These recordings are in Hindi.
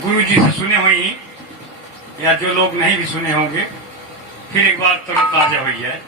गुरु जी से सुने हुई या जो लोग नहीं भी सुने होंगे, फिर एक बार तरोताजा हुई है।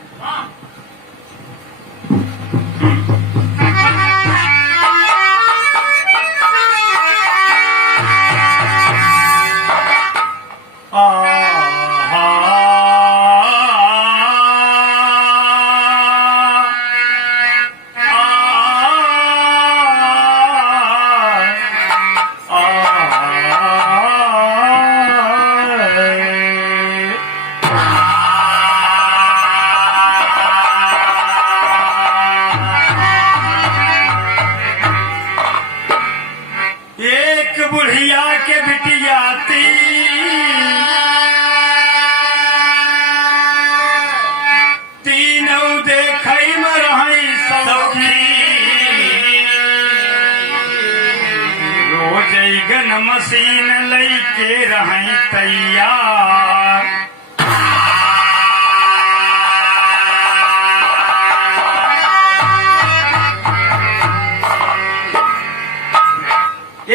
बुढ़िया के बिटिया तीनों देखई मरहई सौखी, रोज गन मशीन लैके रहई तैयार।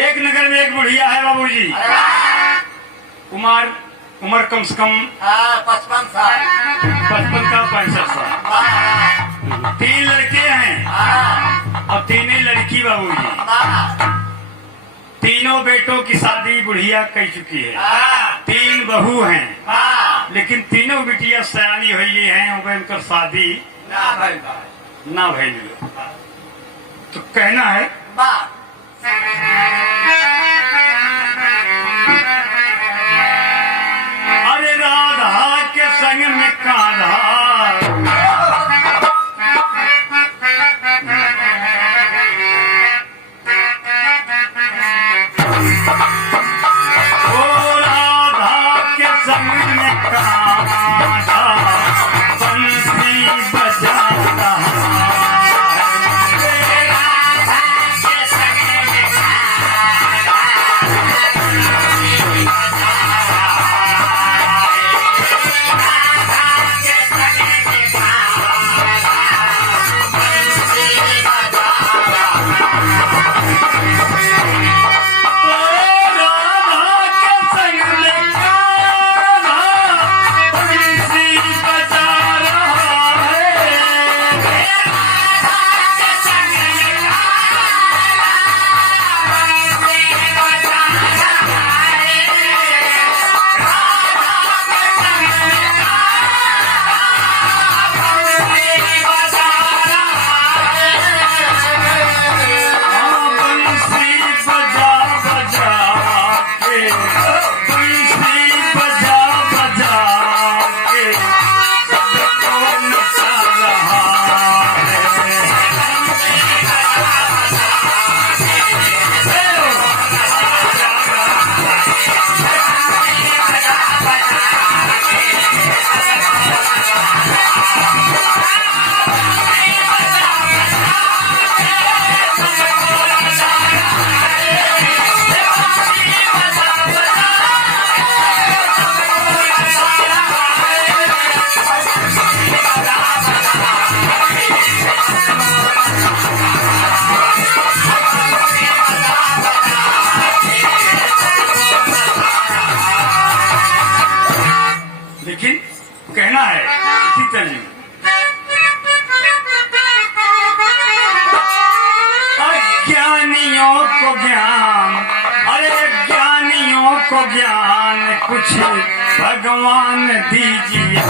एक नगर में एक बुढ़िया है बाबूजी, उम्र कम से कम 55 साल, 55 का 65 साल। 3 लड़के हैं और 3 ही लड़की बाबूजी। तीनों बेटों की शादी बुढ़िया कर चुकी है, 3 बहू हैं, लेकिन तीनों बिटिया सयानी हुई हैं, उनका शादी ना भई। तो कहना है अरे राधा के संग में कान्हा, ओ राधा के संग में कान्हा बंसी बजाता कहना है इसी तरह अज्ञानियों को ज्ञान, अरे ज्ञानियों को ज्ञान कुछ भगवान दीजिए।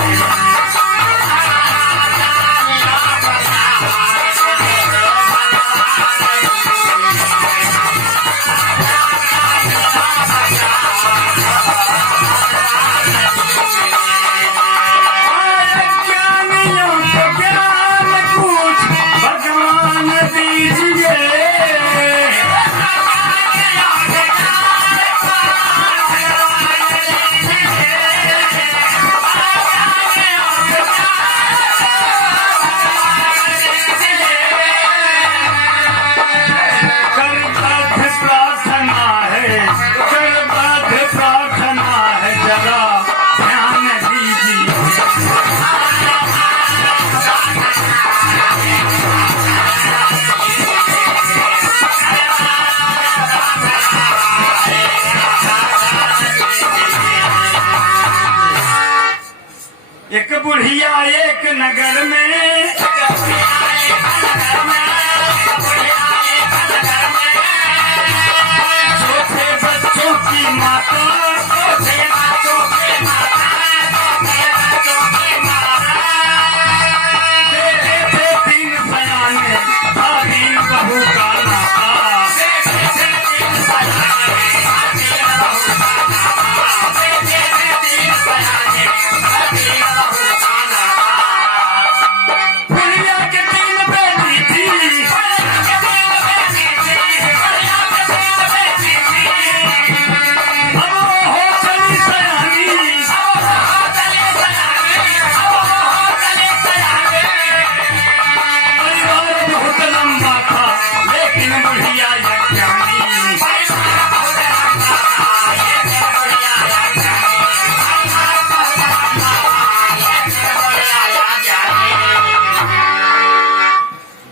बुढ़िया एक नगर में, छोटे बच्चों की माता, बेटे थे तीन सयाने, तीन बहू का नाता। बुढ़िया के तीन बेटी थी, अब वो हो चली सयानी। परिवार बहुत लंबा था लेकिन बुढ़िया अज्ञानी।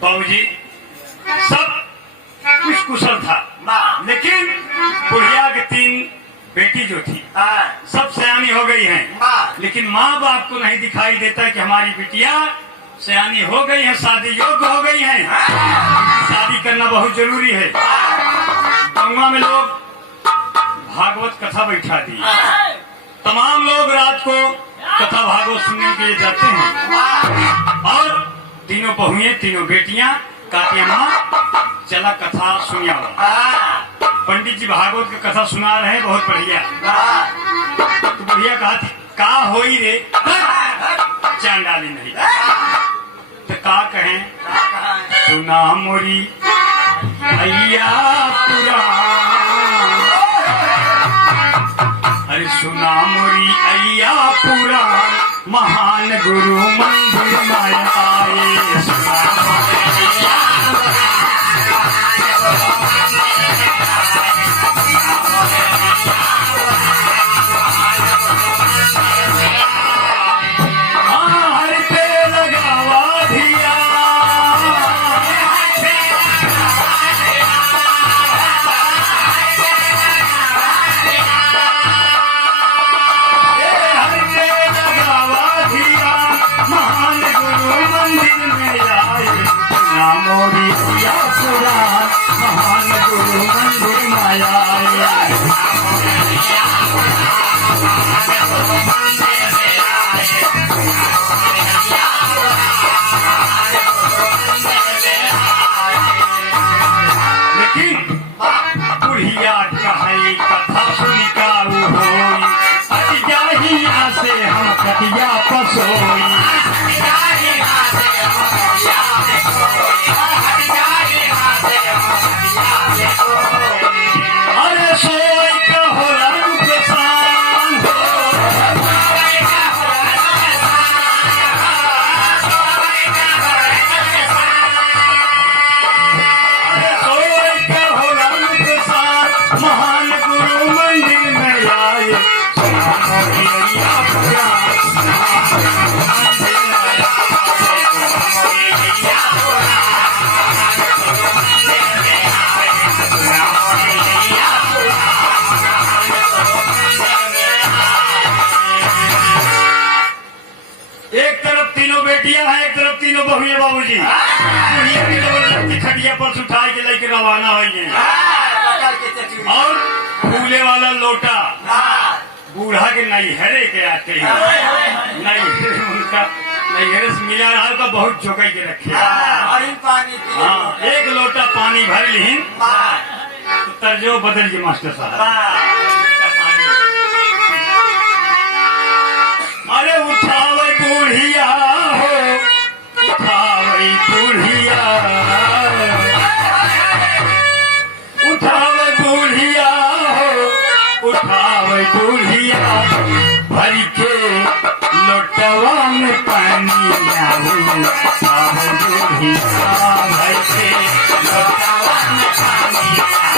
बाबूजी सब कुछ कुशल था, लेकिन बुढ़िया की तीन बेटी जो थी सब सयानी हो गई हैं, लेकिन माँ बाप को नहीं दिखाई देता कि हमारी बिटिया सयानी हो गई है, शादी योग्य हो गई है। शादी करना बहुत जरूरी है। गंगा में लोग भागवत कथा बैठा दी, तमाम लोग रात को कथा भागवत सुनने के लिए जाते हैं, और तीनों बहुएं तीनों बेटियां कहती माँ चला कथा सुनिया। पंडित जी भागवत की कथा सुना रहे हैं, बहुत बढ़िया। तो बढ़िया कहा थी का होई रे, जान डाली नहीं। तो का कहें, सुना मोरी भैया पुराण, अरे सुना मोरी अय्या पुराण, महान गुरु मंदिर माया आए। सुना मोरी अय्या हर पे लगावा धिया, हर पे लगावा धिया, महान गुरु मंदिर में आए। सुना मोरी अय्या पुराण, महान गुरु मंदिर माया आए। लेकिन बुढ़िया कहे कथा सुनिकाऊ होई, अतिया से हम कटिया पसोई। अरे सोई का होला नुकसान, अरे सोई का होला नुकसान, महान गुरु मंदिर में आए। सुना मोरी अय्या पुराण, एक तरफ तीनों बेटियां हैं, एक तरफ तीनों बहुएं। बाबूजी बुढ़िया की जबरदस्ती खटिया पर से उठा के लेकर रवाना हो गए, और फूले वाला लोटा बूढ़ा के नैहरे के आते हैं, नैहरे उनका नैहरे से मिला रहा का बहुत जोगाई के रखे। हाँ, एक लोटा पानी भर ली तो तर्जो बदल गए मास्टर साहब। अरे उठावे बुढ़िया हो, उठावे बुढ़िया, उठावे बुढ़िया हो, उठावे बुढ़िया, भर के लोटवा में पानी आऊ। उठावे बुढ़िया भर के लोटवा में पानी आऊ।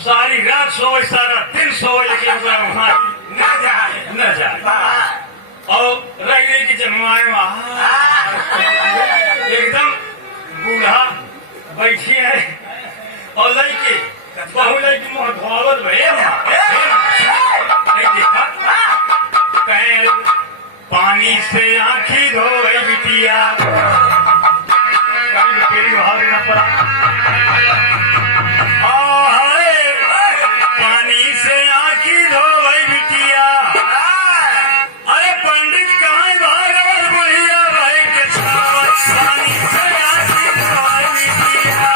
सारी रात सोए सारा दिन सोए लेकिन वहां न जाए और रही की जन्माए वहां एकदम बूढ़ा बैठी है और लड़के बहु लड़की मुँह धोवत भैया देखा कहे पानी से आँखी धो गई बिटिया तेरी भाव देना पड़ा पानी से आँखी धो गई बिटिया अरे पंडित कहाँ भागवत बुढ़िया भाई के छावत पानी से आँखी धो गई बिटिया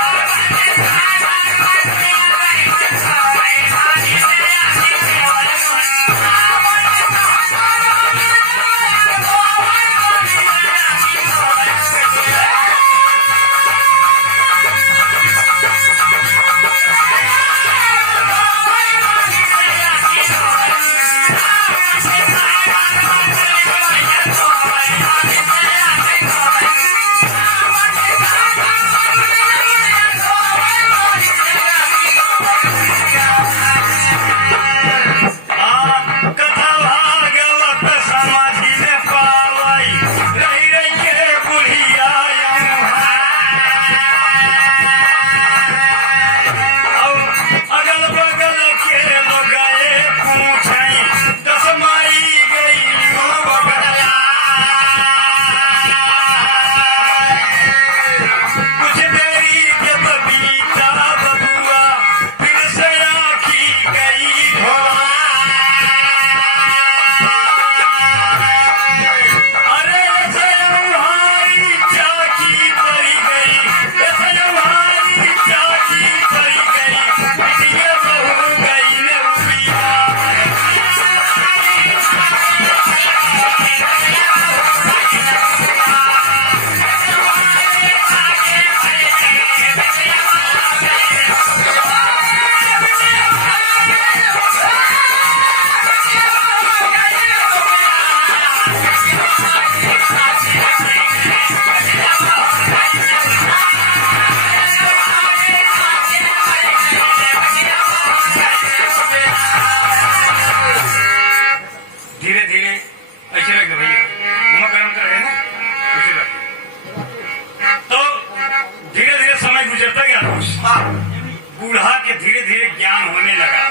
बूढ़ा के धीरे धीरे ज्ञान होने लगा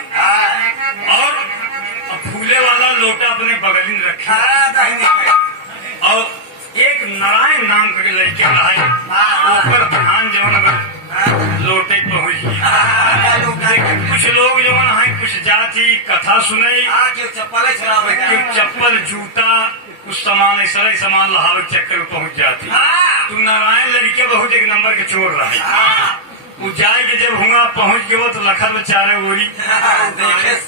और फूले वाला लोटा अपने बगल में रखा और एक नारायण नाम के लड़के रहा ऊपर ध्यान जो लोटे पहुंच गया। कुछ लोग जो है कुछ जाति कथा सुने चप्पल जूता कुछ सामान सारे सामान लहावे चक्कर में पहुंच जाती। तू नारायण लड़के बहुत एक नंबर के चोर रहे वो जाए के जब हुआ पहुंच गए वो तो लखन बेचारे गोरी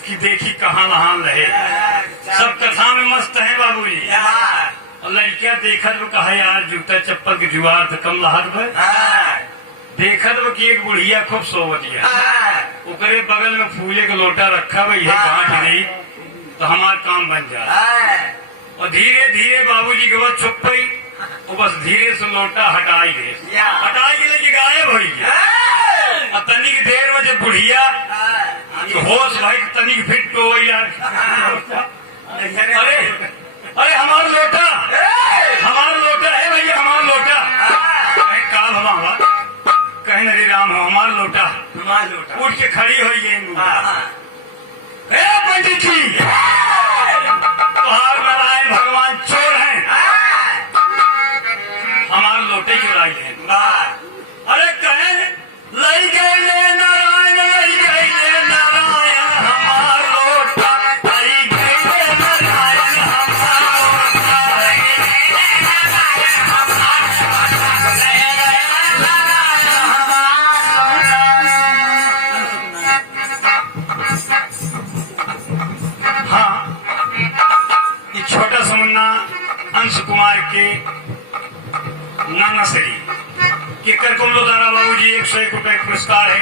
कि देखी कहाँ लहान रहे सब कथा में मस्त है बाबूजी। और लड़किया देखत वो कहा यार जूता चप्पल के जुआर तो कम लहात भर देखत वो की एक बुढ़िया खूब सोवतिया ओकरे बगल में फूले का लोटा रखा भाई है गांठ नहीं तो हमारा काम बन जाए। और धीरे धीरे बाबूजी के बाद छुप गई वो बस धीरे से लोटा हटाई के लेके गायब हो गया। तनिक देर में जब बुढ़िया होश भाई तनिक फिट तो यार अरे अरे हमारा लोटा है भैया हमारा लोटा कहीं काल हमारा कहीं हरे राम हो हमारा लोटा उठ के खड़ी हो गई पंडित जी तुहार नारायण भगवान चोर हैं हमारे लोटे चुराई है। अरे कहे लई गए नारायण हमार लोटा लई गए नारायण हाँ ये छोटा समुन्ना अंश कुमार के नानासरी केकर कमलो दारा बाबूजी 101 रुपए पुरस्कार है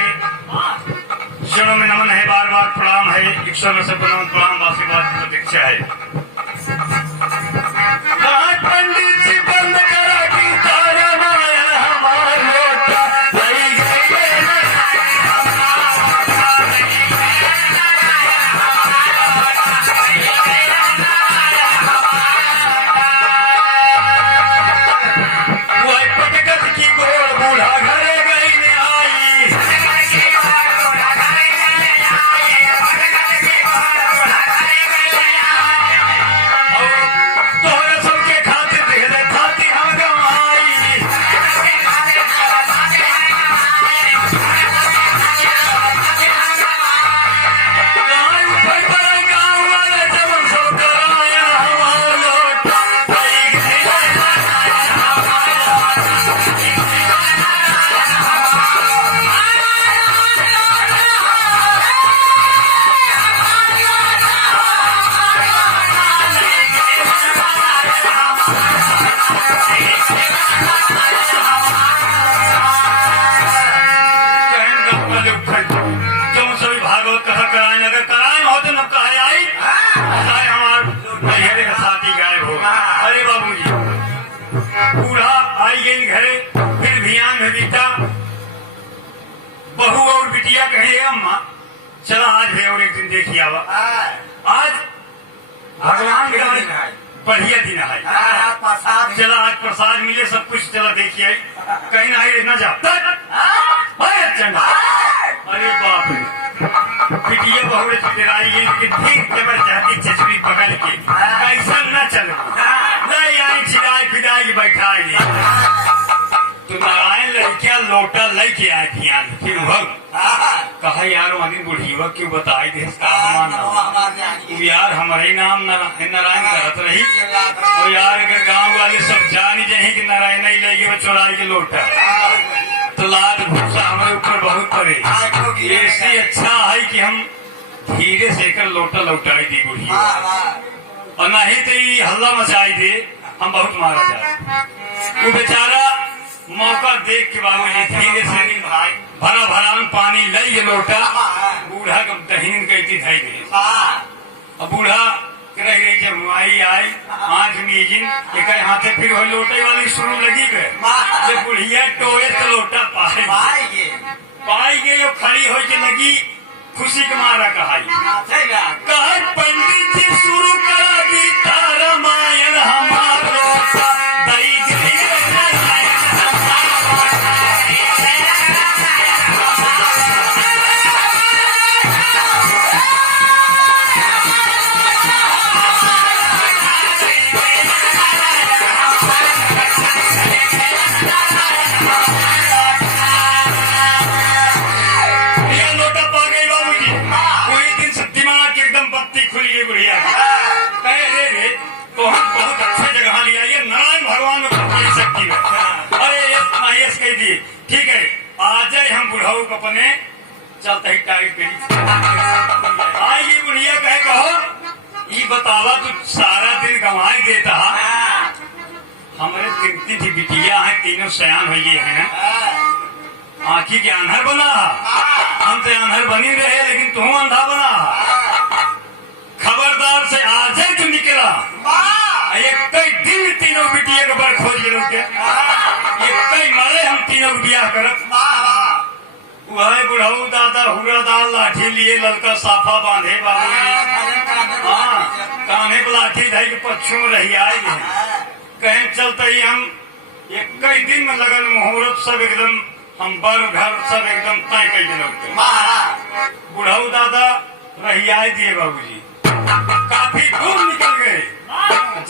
चरणों में नमन है बार बार प्रणाम है 100 में से नमन प्रणाम आशीर्वाद की प्रतीक्षा है। पंडित जी बंद करा की तारा माया हमार लोटा लई गए पहले और एक दिन देखिए आवा। आज भगवान का बढ़िया दिन है। चला आज प्रसाद मिले सब कुछ, चला देखिए कहीं ना रहना जा। अरे बाप रे, पिटिया बहुरे चुराई है कि ठीक जबर चाहती चचरी पकड़ के कैसा न चलो नहीं आई चिराई फिराई बैठाई। तो नारायण लड़किया लोटा लेके आए ध्यान फिर कहा यार वही बुढ़ीवा क्यों बताई दे यार हमारे नाम नारायण करत रही तो यार अगर गांव वाले सब जान जाए कि नारायण ही लेगी वो चुराई के लोटा तो लाद भूसा हमारे ऊपर बहुत पड़े। ऐसे अच्छा है कि हम धीरे से कर लोटा लौटाई दी बुढ़ी और नहीं तो ये हल्ला मचाई दे हम बहुत मारा जाए। वो बेचारा मौका देख के बाबू जी धीरे से भरा भरान पानी लई लोटा बूढ़ा दहीन कहती धाई गई। अब बूढ़ा रह गई जब आई आई आंख मीजिन एक हाथे फिर हो लोटे वाली शुरू लगी गए जब बुढ़िया टोए तो लोटा पाई गई और खड़ी हो के लगी खुशी के मारा कहा पंडित जी शुरू करा गीता रामायण हमारा ठीक है आज हम बुढ़ाऊ अपने चलते ही टाइट पे आई बुढ़िया कहे कहो ये बतावा तू सारा दिन गंवाई देता हमारे तीन थी बिटिया है तीनों सयान हो ये है आँखी के आन्हर बना हम तो आन्हर बनी रहे लेकिन तू अंधा बना खबरदार से आज ही तू निकला एक कई दिन तीनों बिटिया के बर खोज के कई मरे हम तीनों ब्याह करब वह बुढ़ऊ दादा हुरा दाल लाठी लिए ललका साफा बांधे बाबू हाँ कान्हे पर लाठी धाई के पक्षों में रही आई कहीं चलते ही हम एक कई दिन में लगन मुहूर्त सब एकदम हम बर घर सब एकदम तय कई दिन बुढ़ऊ दादा रही आई दिए बाबूजी काफी दूर निकल गए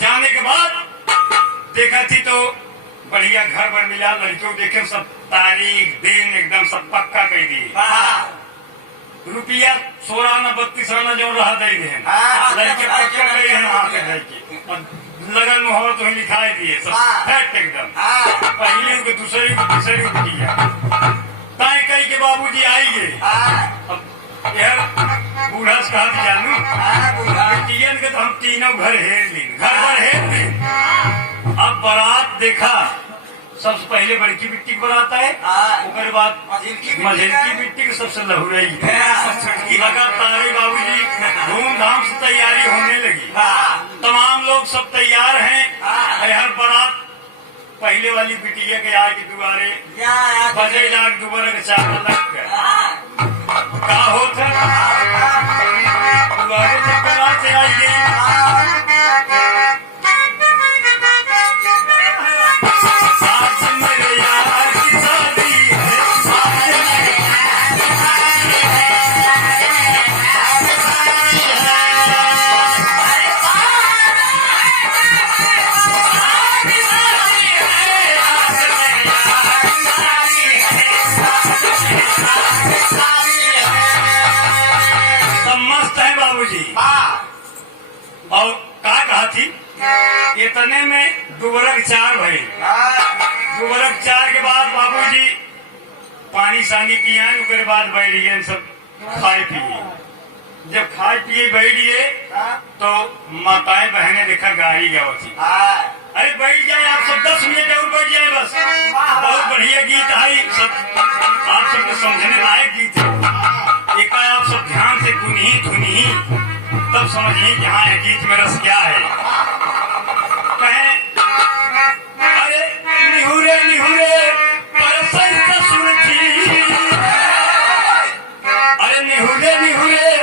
जाने के बाद देखा थी तो बढ़िया घर बन मिला लड़कियों देखे सब तारीख दिन एकदम सब पक्का कर दी रुपया 16 आना 32 आना जो रहा दे लड़के पक्का गए हैं लगन मुहूर्त में लिखाई दिए सब फैक्ट एकदम पहले को दूसरे को किया ताई कही के बाबूजी आइए अब यार बूढ़ा से कहा जानू के तो हम तीनों घर हेर ली घर पर हेर ली अब बारात देखा सबसे पहले बड़की बिट्टी को बनाता है उसके बाद मझेलकी बिट्टी की सबसे लहुरई लगातार बाबूजी धूमधाम से तैयारी होने लगी तमाम लोग सब तैयार हैं हर बारात पहले वाली बिटिया के आगे दुआरे बजे लाख दुबारा के चार लग क्या होता दुआरे से बारात से आई गई और कहा थी इतने में दुबरक चार भई दुबरक चार के बाद बाबूजी पानी सानी पिया उसके बाद बैठ गए सब खाए पिए जब खाए पिए बैठिए तो माताएं बहनें देखा गाड़ी गया थी अरे बैठ जाए आप सब 10 मिनट और बैठ जाए बस बहुत बढ़िया गीत आई सब आप सबको समझने लायक गीत है एक आप सब ध्यान से गुनी धुनी तब समझिए कि हाँ गीत में रस क्या है कहें अरे निहुरे निहुरे ससुर जी अरे निहुरे निहुरे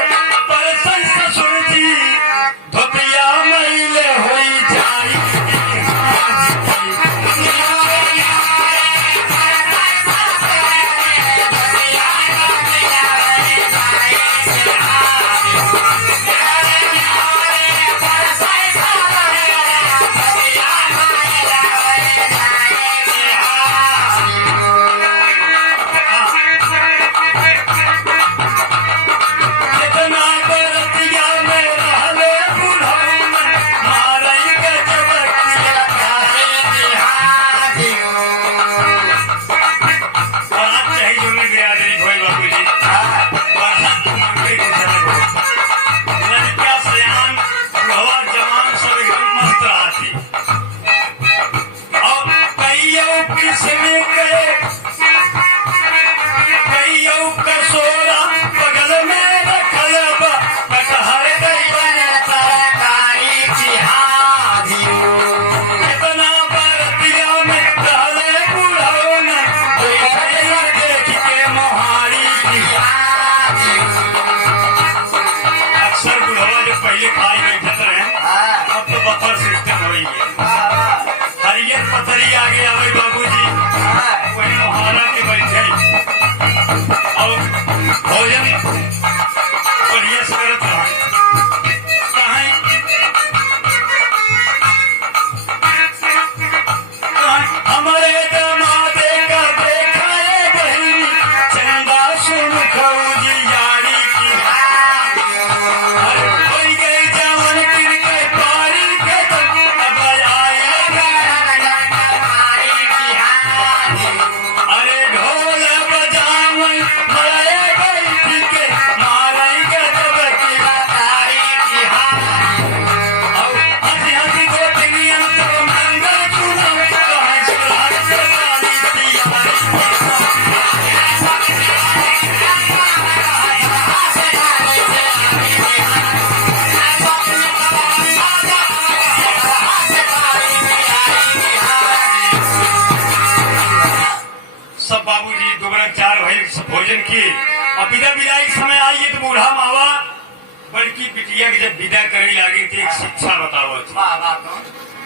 विदा करे लागे थी। एक शिक्षा बताओ थी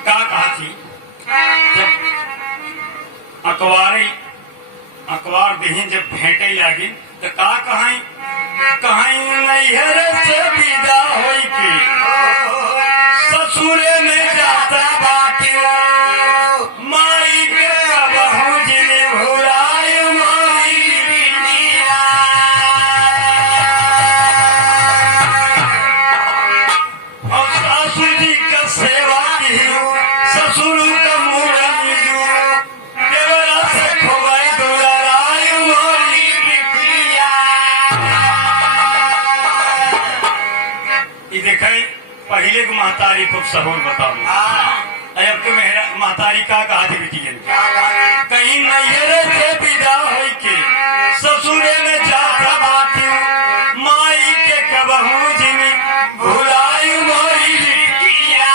का कहा थी जब अखबार देही जब भेंटे लागी तो का कहाई नैहर से विदा होई के ससुरे में जाता बाटे माई के बहू जिने भुलाय माई बिटिया और सासू जी का सेवा की ससुर का मुंह देवरा से खोवाई दुलाराय माई बिटिया। ये देखे पहले को महतारी को सबूत बताओ। अब तो मेरा महतारी का कहा थी बेटी कहीं नैहर से विदा होई के ससुरे में जाता बाटी माई के कबहू जिमी भुलाई मोरी बिटिया।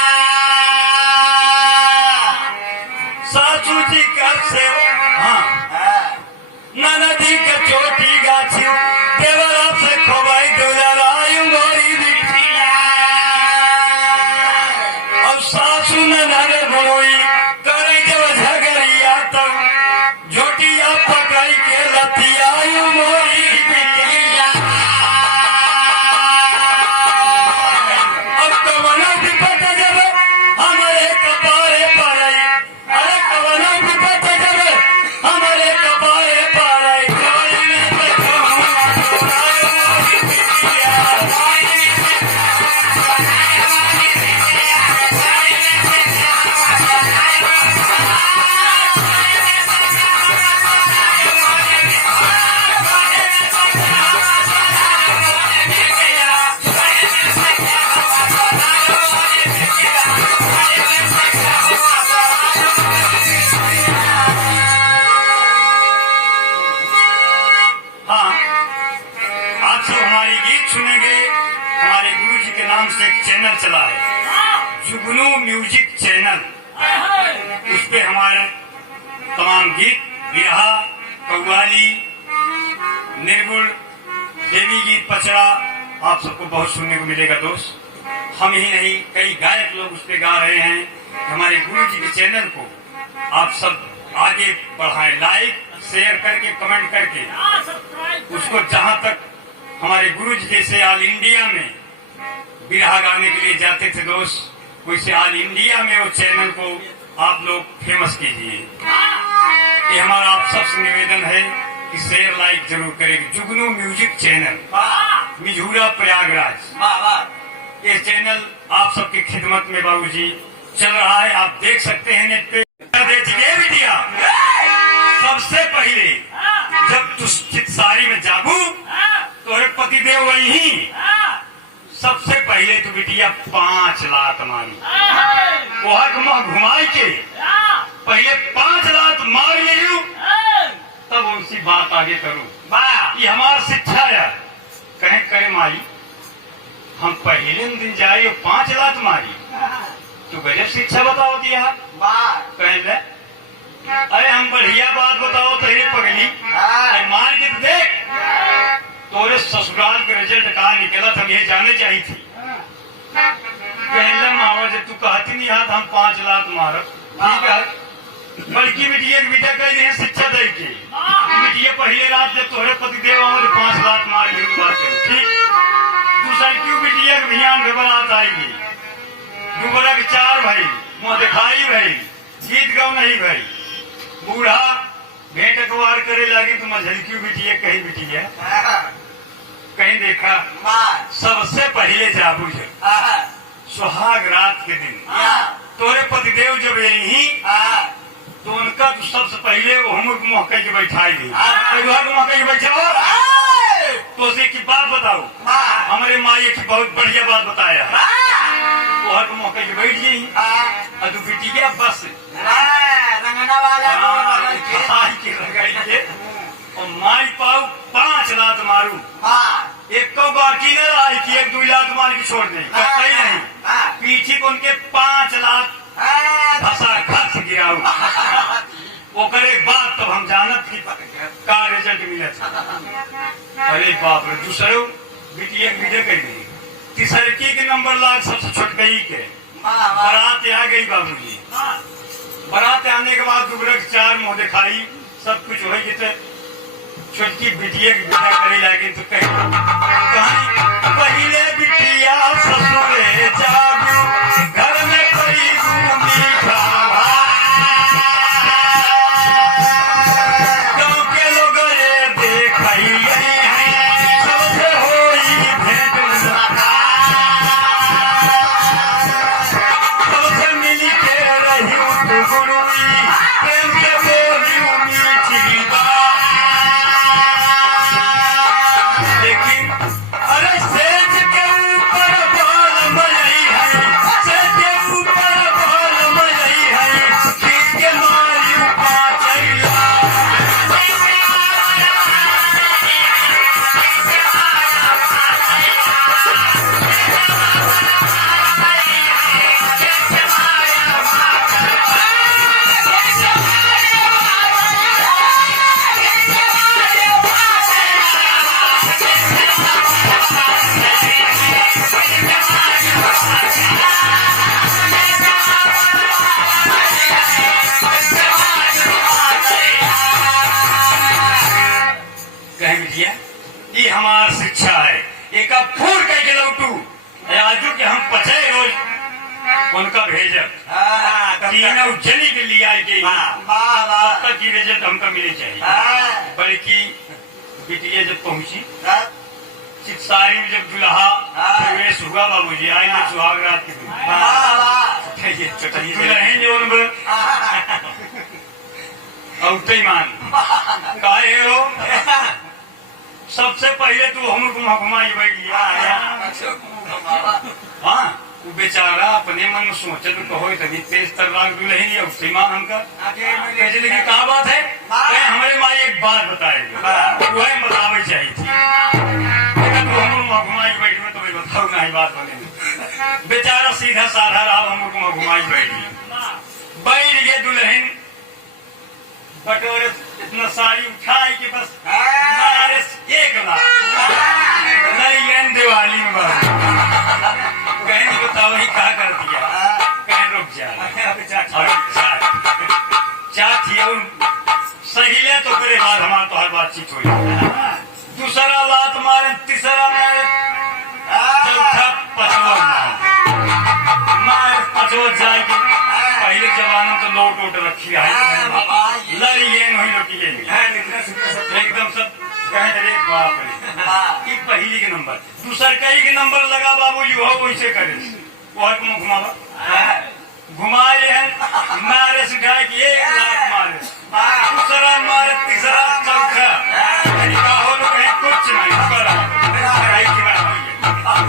सासू जी का से ननदी के चोटी गाछी देवरा से खोबाई दुलाराय मोरी बिटिया। अब सासू ननद बोई करे जब झगड़िया तब झोटिया पकड़ के लतियाई मोरी बिटिया। अब कवनो विपत जब हमारे कपारे पड़े अरे कवनो विपत जब हमारे कपारे पड़े चैनल चला है जुगनू म्यूजिक चैनल। उस पे हमारे तमाम गीत बिरहा कव्वाली निर्गुण देवी गीत पचड़ा आप सबको बहुत सुनने को मिलेगा दोस्त। हम ही नहीं कई गायक लोग उस पे गा रहे हैं। हमारे गुरु जी के चैनल को आप सब आगे बढ़ाएं लाइक शेयर करके कमेंट करके उसको जहां तक हमारे गुरु जी जैसे ऑल इंडिया में बिरहा गाने के लिए जाते थे दोस्त वैसे ऑल इंडिया में वो चैनल को आप लोग फेमस कीजिए। ये हमारा आप सबसे निवेदन है कि शेयर लाइक जरूर करेंगे। जुगनू म्यूजिक चैनल मिझूरा प्रयागराज ये चैनल आप सबकी खिदमत में बाबूजी चल रहा है। आप देख सकते हैं नेट पे। देखिए बिटिया सबसे पहले जब तू साड़ी में जाबू तो पतिदेव वही सबसे पहले तो बिटिया 5 लात मारी वह घुमाई के पहले 5 लात मार लियू तब उनसी बात आगे करूं। ये हमारा शिक्षा है। कहे करे मारी हम पहले दिन जाए 5 लात मारी तो गजब शिक्षा बताओ दिया। कहले अरे हम बढ़िया बात बताओ तो ये पगली मार के तो देख तोरे ससुराल के रिजल्ट कहा निकला था ये जाने चाहिए थी। कहले मावा जब तू कहती नहीं हाथ हम 5 लात मारब ठीक है बल्कि बिटिया बेटा कह रहे हैं शिक्षा दे के बिटिया पहले रात जब तोहरे पतिदेव हमारे 5 लात मार के बात करें ठीक दूसरा क्यों बिटिया के भियान में बारात आएगी दूसरा के 4 भाई मुँह दिखाई भाई गीत गाओ नहीं भाई बूढ़ा भेंट अखबार करे लगे तो मझलकी बिटिया कहीं बिटिया कहीं देखा सबसे पहले जाबू सुहाग रात के दिन तोरे पतिदेव जब यही तो उनका तो सबसे पहले मौके के बैठाई दी मौके के बैठा तो उसे की बात बताओ हमारे माई की बहुत बढ़िया बात बताया वह मौके के बैठ गई तू बिटिया बस और माई पाऊ 5 लात मारू एक को बाकी न आई कि 1-2 लात मार के छोड़ दे कहीं नहीं पीछे को उनके 5 लात भसा खर्च गिराऊ वो करे बात तब हम जानत की का रिजल्ट मिले। अरे बाप रे दूसरे बिटिया वीडियो कर दी तीसरकी के नंबर लाग सबसे छोटकई के बारात आ गई बाबूजी। बारात आने के बाद दुबरे चार मुंह दिखाई सब कुछ हो जिते छोटकी बिटिया की विदा करे लागे तो कहीं पहले बिटिया ससुरे जागू घर में कोई मीठा गाँव के लोग देख सबसे होई भेंट सबसे मिली के रही गुरुई प्रेम के बोली मीठी बात। लेकिन अरे सेज के ऊपर बाल मलई है, सेज के ऊपर बाल मलई है, खींच के मारी पाचैला। ये हमार शिक्षा है एक फूल कह के लौटू आजू के हम पचे रोज उनका भेजब तीनों जली के लिए आई गई तब तक की रिजल्ट हमको मिले चाहिए। बल्कि बिटिया जब पहुंची चित्सारी में जब दुल्हा प्रवेश हुआ बाबूजी आई ना सुहाग रात की दुल्हन जो मान काहे हो सबसे पहले तू हमको घुमाई बैठिया हाँ वो बेचारा अपने मन में सोचे तो कहो तभी तेज तर्राक दुल्हन या मान हमका लेकिन कहा बात है हमारे माँ एक बात बताएगी वह बतावे चाहिए थी तू घुमाई बैठी में तुम्हें बताओ ना बात बने बेचारा सीधा साधा रहा हमको घुमाई बैठी बैठ गए दुल्हन बटोरे इतना साड़ी उठाई के बस एक लाख दिवाली में कहने बताओ ही क्या कर दिया कहीं रुक जा चाची सही तो करे बाद हमारा तो हर बातचीत हुई दूसरा लात मारे तीसरा मारे चौथा पचवा मारे पचवा जाएगी पहले जमानों तो लोट वोट रखी है लड़ियन हुई लोटी एकदम सब कहे बाप रे पहली के नंबर दूसर कई के नंबर लगा बाबूजी वो वैसे करे वो घुमावा घुमाए हैं मारे सिखाए कि 1 लाख मारे दूसरा मारे तीसरा चौथा कुछ नहीं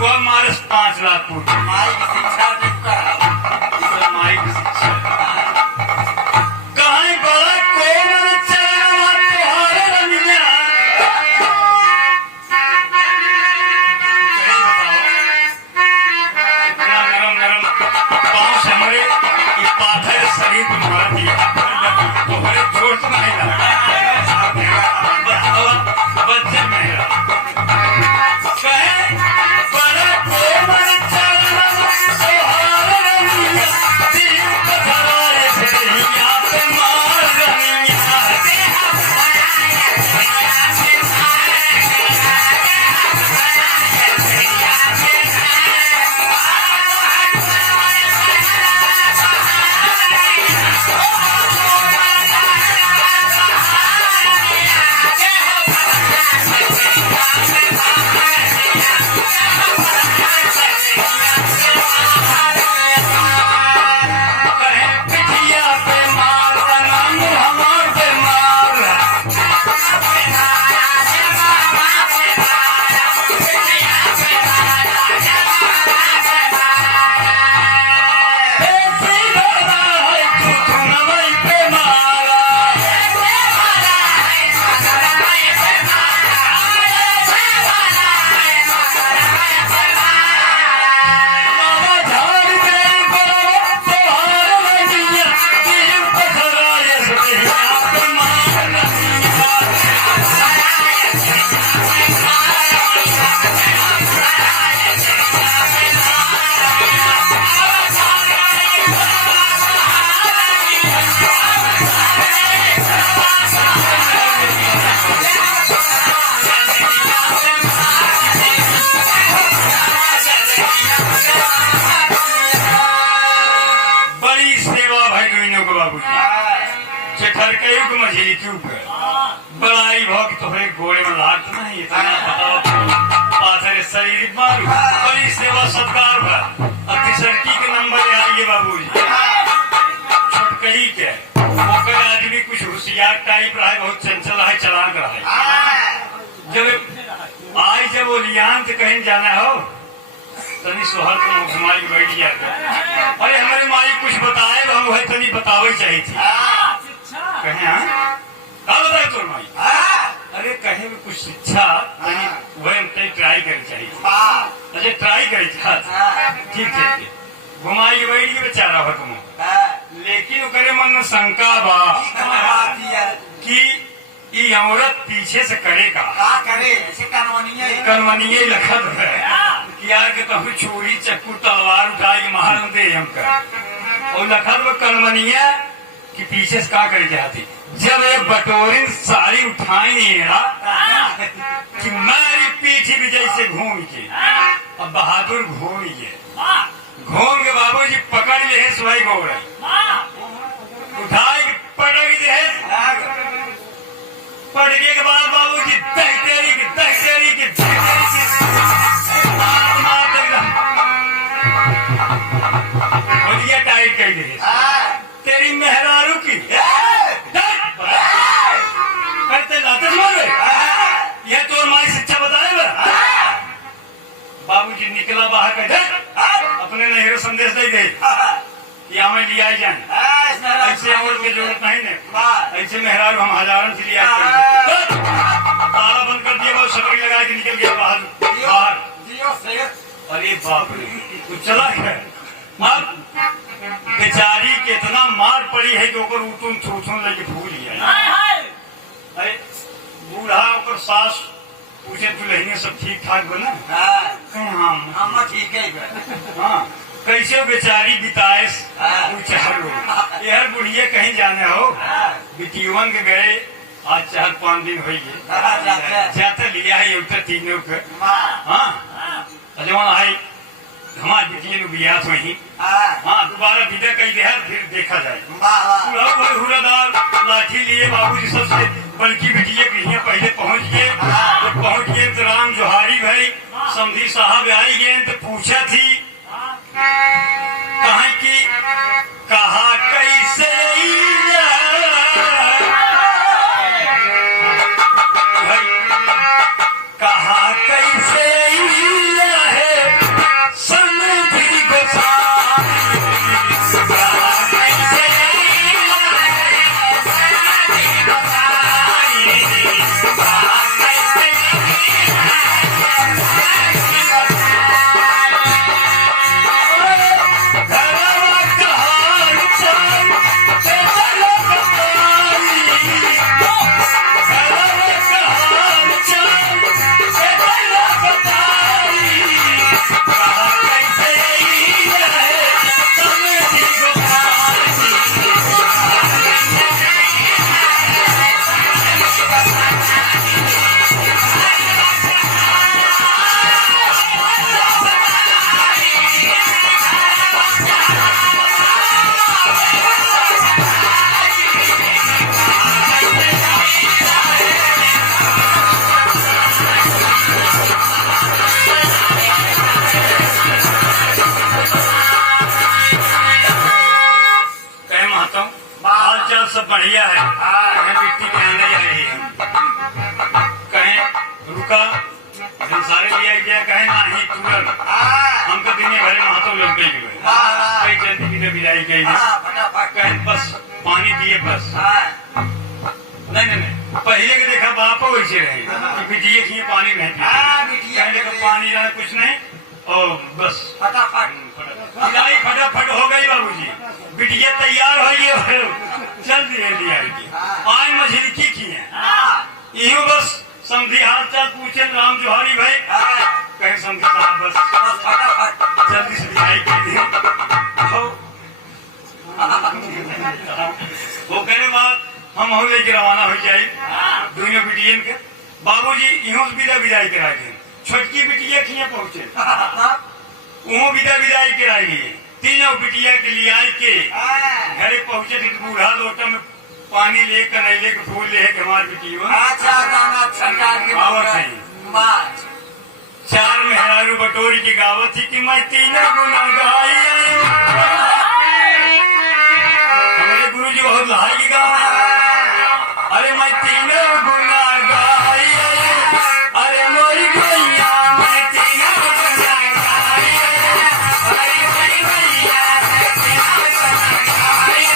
वो मारे 5 लाख पूरी माई की शिक्षा कहीं बड़ा कोमल चला तोहरे रमिया इतना नरम नरम पाँव से हमारे ये पाथर शरीर को मार दिया तोहरे जोर तो नहीं लगा बच्चे मेरा कहे बड़ा कोमल चला तोहरे मझिलकी के बड़ाई भाव की तोहरे घोड़े में लागत नहीं इतना बताओ पाथर शरीर मारू बड़ी सेवा सत्कार भा अति सड़की के नंबर आइए बाबूजी छोटकही के ओकर आदमी कुछ होशियार टाइप रहा है बहुत चंचल है चलाक रहा है जब आई जब वो लियान से कहीं जाना हो तनी सोहर को घुमाई बैठ गया अरे हमारे माई कुछ बताए हम वही तनी बतावे चाहिए थी कहे हाँ क्या बताए तोर माई अरे कहे में कुछ शिक्षा तनी वही ट्राई करनी चाहिए अरे ट्राई करे ठीक ठीक घुमाई बैठ के बेचारा हो तुम लेकिन करे मन में शंका बा कि ये औरत पीछे से करेगा कनवनिये लखत है यार के कहूँ छुरी चक्कू तलवार उठा के मार दे हमका और लखत वो कनवनिया कि पीछे से का करे जाती जब ये बटोरिन साड़ी उठाई नहीं कि मारी पीछे भी जैसे घूम के अब बहादुर घूम के बाबूजी पकड़ ले सुहाई गोड़ उठा के पटक दे पटके के बाद बाबूजी दहतेरी के टाइट कर दे तेरी मेहरारू की करते लातज मारे यह तो माई शिक्षा बताए बाबूजी निकला बाहर का अपने नहर संदेश दे दे कि हमें लिया जाए ऐसे औरत की जरूरत नहीं है ऐसे मेहरारू हम हजारों से लिया ताला बंद कर दिया बहुत सकड़ी लगा के निकल गया बाहर अरे बाप रे तो चला है बेचारी के इतना मार पड़ी है कि ओकर उठून छूछून लेके भूल गया अरे बूढ़ा ओकर सास पूछे दुल्हनिया सब ठीक ठाक बना हाँ ठीक है हाँ कैसे बेचारी बिताए यार बुढ़िया कहीं जाने हो बिटियन के गए आज 4-5 दिन हो गए जाते लिया है उतर तीनों के हाँ जवान आई हमारे बिटिया बियात वही हाँ दोबारा विदा कही दे फिर देखा जाए हुरादार लाठी लिए बाबूजी सबसे बल्कि बिटिया के यहाँ पहले पहुँच गए तो राम जोहारी भाई समधी साहब आई गए तो पूछा थी कहा कि कहा कैसे कहा कैसे है समधी सब बढ़िया है कहीं मिट्टी के आने जा रही है कहीं रुका सारे लिया गया कहीं नहीं तुरंत हम तो दिन भरे महातो लग गई कहीं जल्दी भी बिलाई गई कहीं बस पानी पिए बस नहीं पहले के देखा बाप वैसे रहे कि बिटिया की पानी नहीं पिए पानी जाना कुछ नहीं और बस बिलाई फटाफट हो गई बाबूजी बिटिया तैयार हो गई चल दिए लिया आज मझिलकी की है यूं बस समझी हाल चाल पूछे राम जोहारी भाई कहीं समझी साहब बस जल्दी से दिखाई के लिए वो कहने बाद हम हो लेके रवाना हो जाए दोनों बिटियन के बाबूजी इहो विदा विदाई करा के छोटकी बिटिया खिया पहुंचे वो विदा विदाई कराई तीनों बिटिया के लिए आई के घरे पहुंचे थे बूढ़ा लोटा में पानी ले कनैले के फूल ले के हमार बेटी हो अच्छा गाना सरकार के आवत है बात चार मेहरारू बटोरी की गावत थी कि मैं तीनों गुना गाई हमारे गुरु जी बहुत लहाई गा अरे मैं तीनों गुना गाई अरे मोरी गैया मैं तीनों गुना गाई अरे मोरी गैया मैं तीनों गुना गाई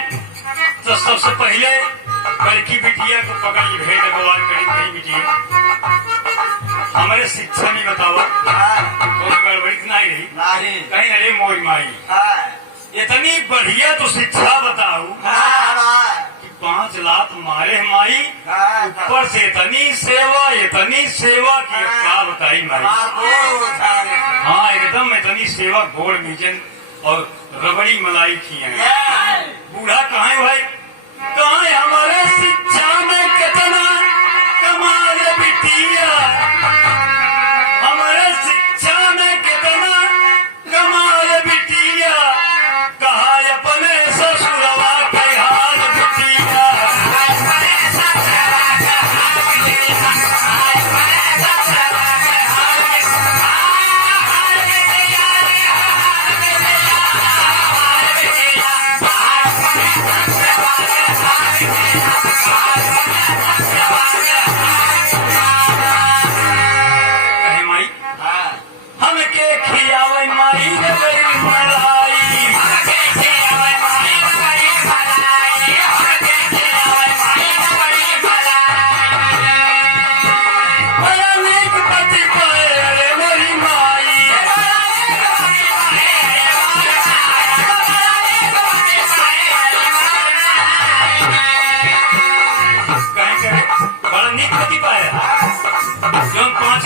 सबसे पहले बड़की बिटिया को पकड़ के भेज अगवान करी कहीं बिटिया हमारे शिक्षा में बतावा कोई गड़बड़ी नहीं रही कहीं अरे मोई माई इतनी बढ़िया तो शिक्षा बताऊ कि 5 लाख मारे माई ऊपर से इतनी सेवा की क्या बताई माई हाँ एकदम इतनी सेवा गोड़ मिजन और रबड़ी मलाई की है बूढ़ा कहाँ है भाई कहाँ है हमारे शिक्षा में कितना कमाल बिटिया हमारे शिक्षा में कितना कमाल बिटिया कहा अपने ससुरवा के हाल बिटिया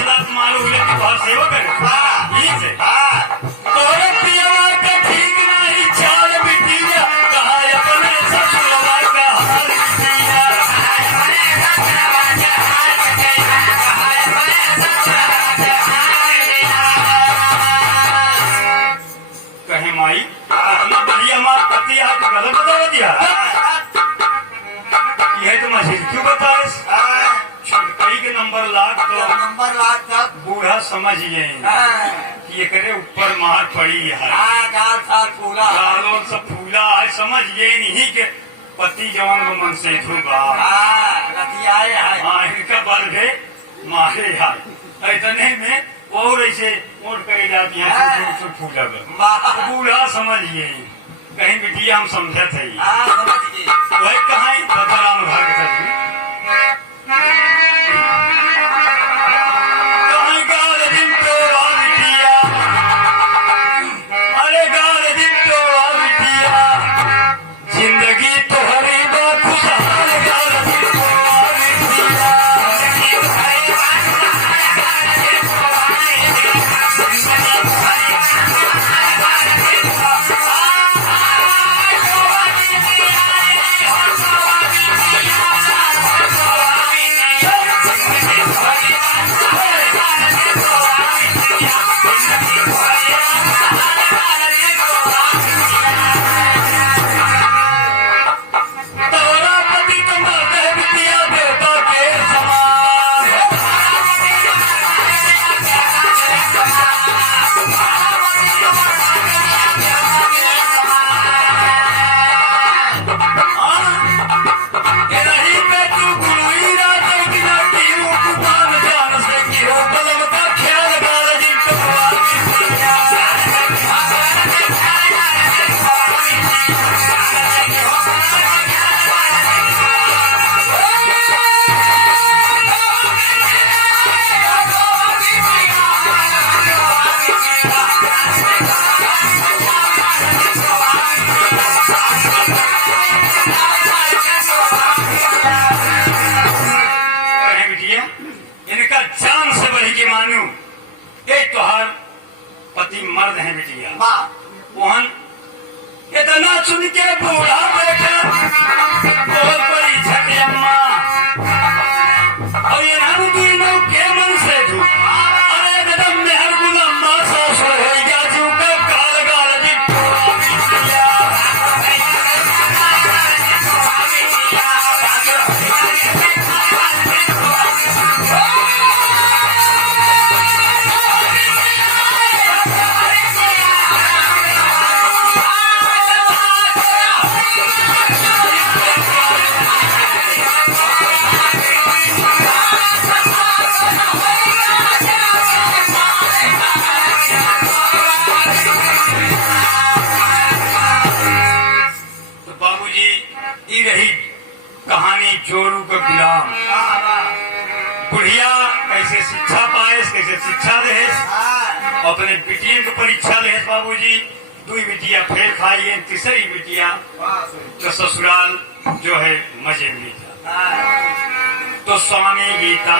सेवा करे ठीक नहीं चाल बिटिया कहा अपने ससुरवा का हाल बिटिया कहे माई अपना बढ़िया माँ पति आप गलत बता दिया यह तो मशीन क्यों बताए छोटकई के नंबर लाख तक बूढ़ा समझ गए कि ये करे ऊपर मार पड़ी है गालों से फूला है समझ गए नहीं के पति जवान को मन से धोगा हाँ इनका बल है मारे है इतने में और ऐसे ओट करे जाती है फूला बूढ़ा समझ गए कहीं बिटिया हम समझे थे वही कहा बतराम भाग स्वामी चोरू का गुलाम। बुढ़िया कैसे शिक्षा पाए, कैसे शिक्षा दे, अपने बिटिया की परीक्षा ले बाबूजी। दो बिटिया फेल खाई, तीसरी बिटिया तो ससुराल जो है मजे में था। तो स्वामी गीता